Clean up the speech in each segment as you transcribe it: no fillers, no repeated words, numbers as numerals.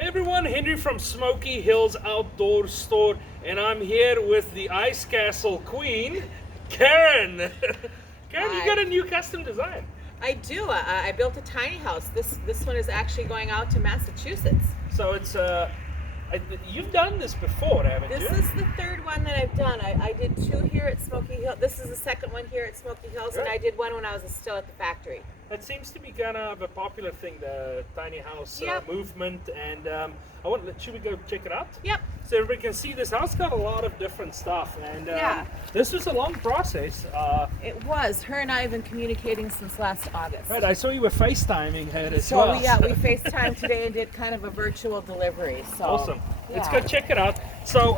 Hey everyone, Henry from Smoky Hills Outdoor Store, and I'm here with the Ice Castle Queen, Karen. Karen, you got a new custom design. I do. I built a tiny house. This one is actually going out to Massachusetts. So it's you've done this before, haven't you? This is the third one that I've done. I did two here at Smoky Hills. This is the second one here at Smoky Hills, and I did one when I was still at the factory. That seems to be kind of a popular thing, the tiny house movement, and should we go check it out? Yep. So everybody can see this house got a lot of different stuff, and this was a long process. It was. Her and I have been communicating since last August. Right, I saw you were FaceTiming her as well. So we FaceTimed today and did kind of a virtual delivery. So awesome. Let's go check it out. So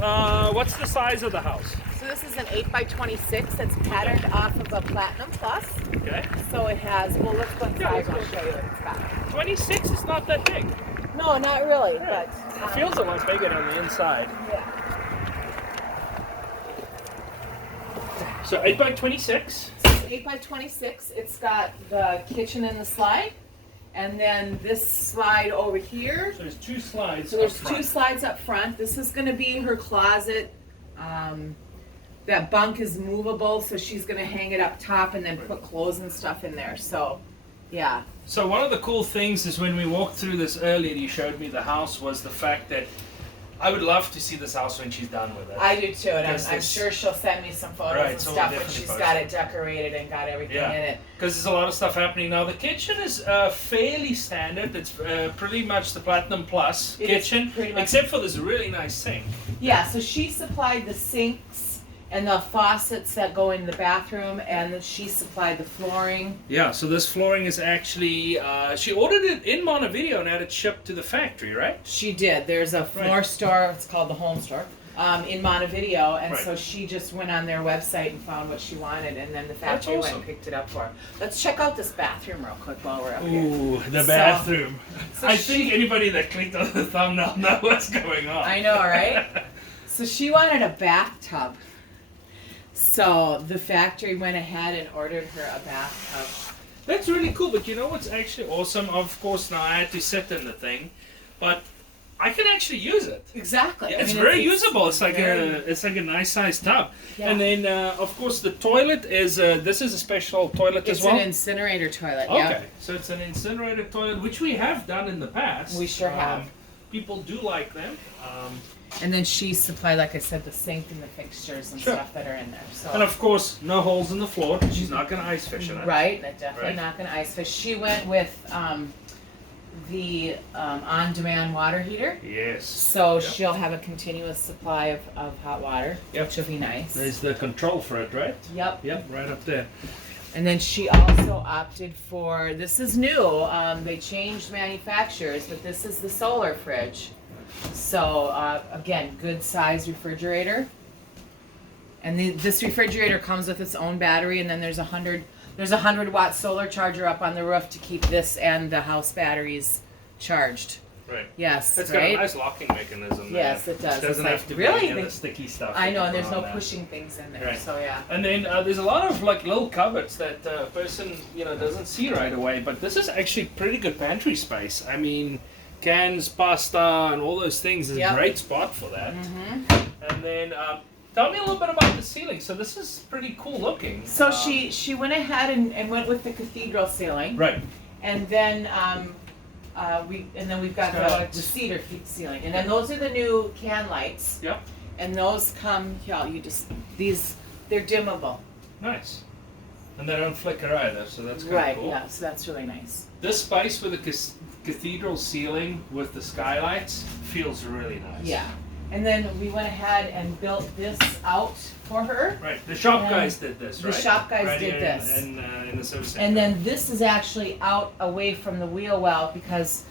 what's the size of the house? So this is an 8x26 that's patterned off of a Platinum Plus. Okay. So it has, well, let's go inside and I'll show you what it's got. 26 is not that big. No, not really, but it feels a lot bigger on the inside. Yeah. So 8x26. 8x26. It's got the kitchen and the slide, and then this slide over here. So there's two slides. So there's two slides up front. This is going to be her closet. That bunk is movable, so she's going to hang it up top and then put clothes and stuff in there. So, yeah. So one of the cool things is when we walked through this earlier, you showed me the house, was the fact that I would love to see this house when she's done with it. I do too, and I'm sure she'll send me some photos and stuff when she's got it decorated and got everything in it. Because there's a lot of stuff happening now. The kitchen is fairly standard. It's pretty much the Platinum Plus kitchen, except for this really nice sink. Yeah, so she supplied the sinks and the faucets that go in the bathroom, and she supplied the flooring. Yeah, so this flooring is actually, she ordered it in Montevideo and had it shipped to the factory, right? She did. There's a floor store, it's called the Home Store, in Montevideo, and so she just went on their website and found what she wanted, and then the factory went and picked it up for her. Let's check out this bathroom real quick while we're up here. Ooh, the bathroom. So I think anybody that clicked on the thumbnail knows what's going on. I know, right? So she wanted a bathtub. So the factory went ahead and ordered her a bathtub. That's really cool, but you know what's actually awesome? Of course, now I had to sit in the thing, but I can actually use it. Exactly. Yeah, it's very usable. It's like a nice sized tub. Yeah. And then, of course, the toilet is this is a special toilet as well. It's an incinerator toilet. Okay, so it's an incinerator toilet, which we have done in the past. We sure have. People do like them. And then she supplied, like I said, the sink and the fixtures and stuff that are in there. So. And of course, no holes in the floor. She's not going to ice fish in it. Right, definitely not going to ice fish. She went with the on-demand water heater. Yes. So she'll have a continuous supply of hot water, which will be nice. There's the control for it, right? Yep. Yep, right up there. And then she also opted for, this is new, they changed manufacturers, but this is the solar fridge. So again, good size refrigerator, and this refrigerator comes with its own battery, and then there's a 100-watt solar charger up on the roof to keep this and the house batteries charged. Right. Yes. It's got a nice locking mechanism. Yes, it does. It doesn't have to be the sticky stuff. I know, and there's no pushing things in there. Right. So yeah. And then there's a lot of like little cupboards that a person doesn't see right away, but this is actually pretty good pantry space. I mean, cans, pasta, and all those things is a great spot for that. Mm-hmm. And then tell me a little bit about the ceiling. So this is pretty cool looking. So she went ahead and went with the cathedral ceiling. Right. And then we've got the cedar ceiling, and then those are the new can lights. Yep. And those come, they're dimmable. Nice. And they don't flicker either, so that's kind of cool. Right. Yeah. So that's really nice. This space with the cathedral ceiling with the skylights feels really nice. Yeah. And then we went ahead and built this out for her. Right. The shop guys did this, right? The shop guys did this. In the service center. And then this is actually out away from the wheel well because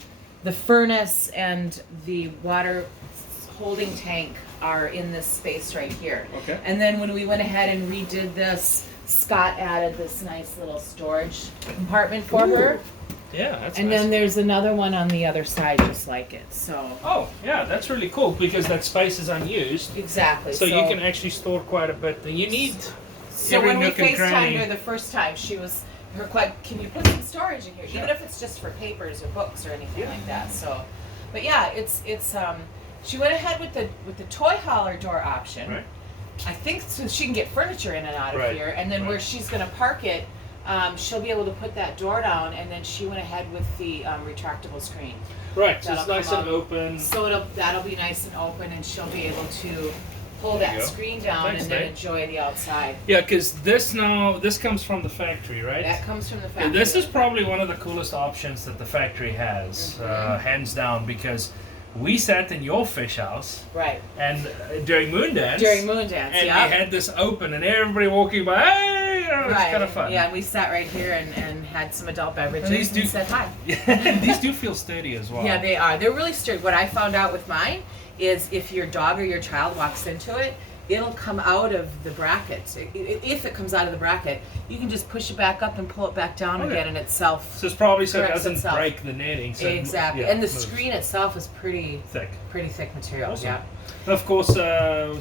the furnace and the water holding tank are in this space right here. Okay. And then when we went ahead and redid this, Scott added this nice little storage compartment for her. Yeah, that's and nice. then there's another one on the other side just like it. So. Oh, yeah, that's really cool because that space is unused. Exactly. So you can actually store quite a bit. You need So when we FaceTimed her the first time, she was her can you put some storage in here, even if it's just for papers or books or anything like that. So But yeah, it's she went ahead with the toy hauler door option. Right. I think so she can get furniture in and out of Right. here, and then where she's gonna park it, she'll be able to put that door down, and then she went ahead with the retractable screen. Right, so it's That'll nice come and up. open. So that'll be nice and open, and she'll be able to pull There you that go. screen down Thanks, and then Dave. enjoy the outside. Yeah, because this comes from the factory, right? That comes from the Yeah, factory. this is probably one of the coolest options that the factory has, hands down, because we sat in your fish house right and during Moon Dance. during Moon Dance. And Yeah. we had this open and everybody walking by, hey, you know, it's Right. kind of fun. Yeah, and we sat right here and had some adult beverages And these and do- said hi. These do feel sturdy as well. Yeah, they are. They're really sturdy. What I found out with mine is if your dog or your child walks into it, it'll come out of the bracket. If it comes out of the bracket, you can just push it back up and pull it back down Okay. again, and itself. So it's probably so it Corrects doesn't itself. break the netting. So Exactly. yeah, And the moves. screen itself is pretty Thick. thick material. Awesome. Yeah. And of course,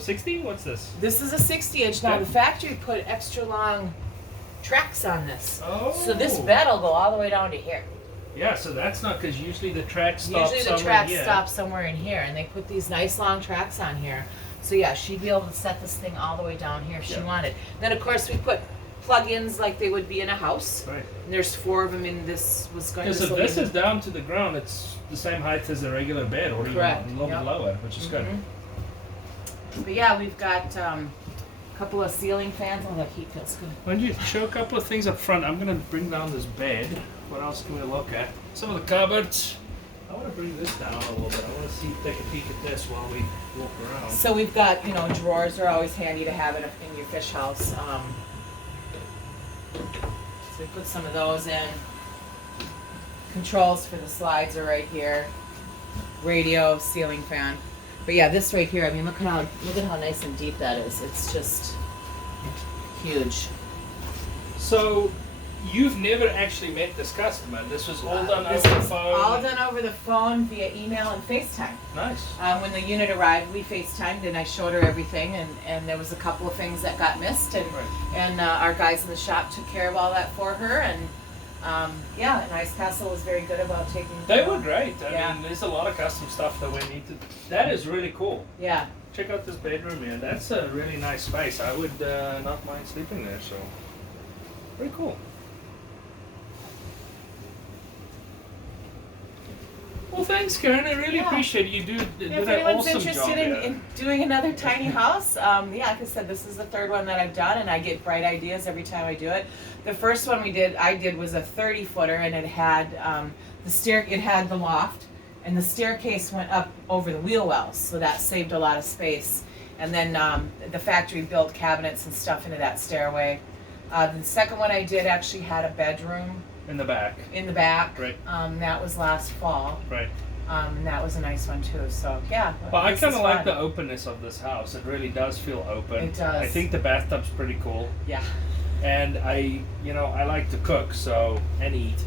60? What's this? This is a 60-inch. Now Okay. the factory put extra long tracks on this. Oh. So this bed will go all the way down to here. Yeah, so that's not, because usually the track stops Usually the somewhere track here. stops somewhere in here, and they put these nice long tracks on here. So yeah, she'd be able to set this thing all the way down here if she Yeah. wanted. Then of course we put plug-ins like they would be in a house. Right. And there's 4 of them in this. Was going. Because if will this be- is down to the ground, it's the same height as a regular bed, or even Correct, a little yep. bit lower, which is good. But yeah, we've got a couple of ceiling fans. Oh, that heat feels good. Why don't you show a couple of things up front? I'm going to bring down this bed. What else can we look at? Some of the cupboards. I want to bring this down a little bit. I want to take a peek at this while we walk around. So we've got, drawers are always handy to have in your fish house. So we put some of those in. Controls for the slides are right here. Radio, ceiling fan. But yeah, this right here, I mean, look at how nice and deep that is. It's just huge. So, you've never actually met this customer. This was all done This over the is phone. all done over the phone, via email and FaceTime. Nice. When the unit arrived, we FaceTimed and I showed her everything, and there was a couple of things that got missed, and our guys in the shop took care of all that for her, and yeah, and Ice Castle was very good about taking. They were great. Yeah. I mean, there's a lot of custom stuff that we need to. That is really cool. Yeah. Check out this bedroom here. That's a really nice space. I would not mind sleeping there. So, pretty cool. Well, thanks, Karen. I really Yeah. appreciate it. You did If an anyone's awesome interested job in, there. in doing another tiny house, yeah, like I said, this is the 3rd one that I've done, and I get bright ideas every time I do it. The first one I did was a 30-footer, and it had it had the loft, and the staircase went up over the wheel wells, so that saved a lot of space. And then the factory built cabinets and stuff into that stairway. The second one I did actually had a bedroom In the back. in the back. Right. That was last fall. Right. And that was a nice one too. So yeah. Well, I this kind is of like fun. the openness of this house. It really does feel open. It does. I think the bathtub's pretty cool. Yeah. And I like to cook, and eat.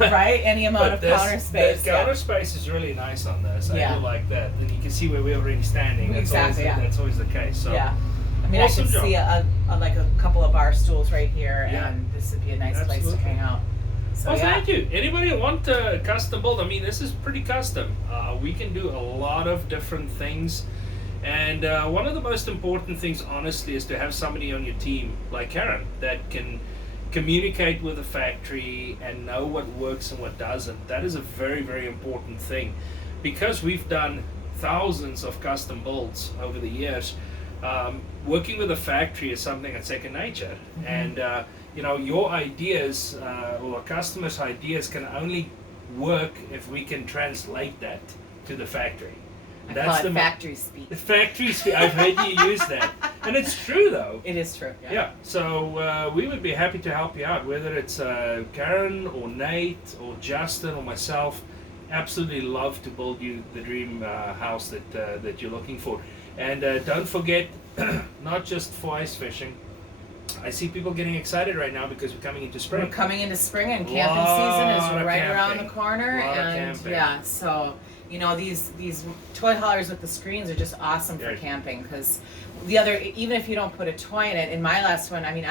Right? Any amount of counter space. The counter space is really nice on this. Yeah. I do like that. And you can see where we're already standing. That's Exactly, always, yeah. That's always the case. So. Yeah. I mean, Awesome I can see job. like a couple of bar stools right here, Yeah. and this would be a nice place Absolutely. to hang out. So Well, yeah. thank you. Anybody want a custom build? I mean, this is pretty custom. We can do a lot of different things. And one of the most important things, honestly, is to have somebody on your team like Karen that can communicate with the factory and know what works and what doesn't. That is a very, very important thing. Because we've done thousands of custom builds over the years, working with a factory is something that's second nature. And your ideas or a customer's ideas can only work if we can translate that to the factory. I call it factory speak. The factory speak. I've heard you use that, and it's true though. It is true. Yeah. So we would be happy to help you out, whether it's Karen or Nate or Justin or myself. Absolutely love to build you the dream house that you're looking for. And don't forget, not just for ice fishing. I see people getting excited right now because we're coming into spring. We're coming into spring, and camping Lot season of is right around camping. the corner, Lot of and camping. yeah, so You know, these toy haulers with the screens are just awesome for Right. camping, because even if you don't put a toy in it, in my last one, I mean,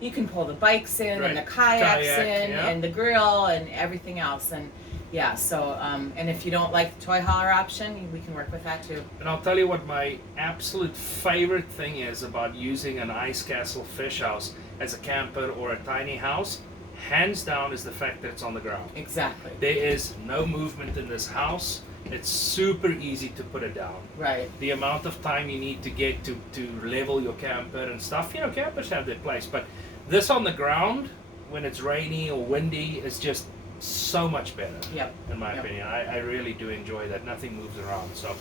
you can pull the bikes in Right. and the kayaks Kayak, in yeah. and the grill and everything else. And yeah, so, and if you don't like the toy hauler option, we can work with that too. And I'll tell you what my absolute favorite thing is about using an ice castle fish house as a camper or a tiny house, hands down, is the fact that it's on the ground. Exactly. There is no movement in this house. It's super easy to put it down. Right. The amount of time you need to get to level your camper and stuff, you know, campers have their place, but this on the ground when it's rainy or windy is just so much better. Yep. In my Yep. opinion. I really do enjoy that. Nothing moves around. So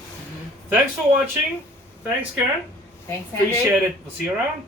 thanks for watching. Thanks, Karen. Thanks, Andy. Appreciate it. We'll see you around.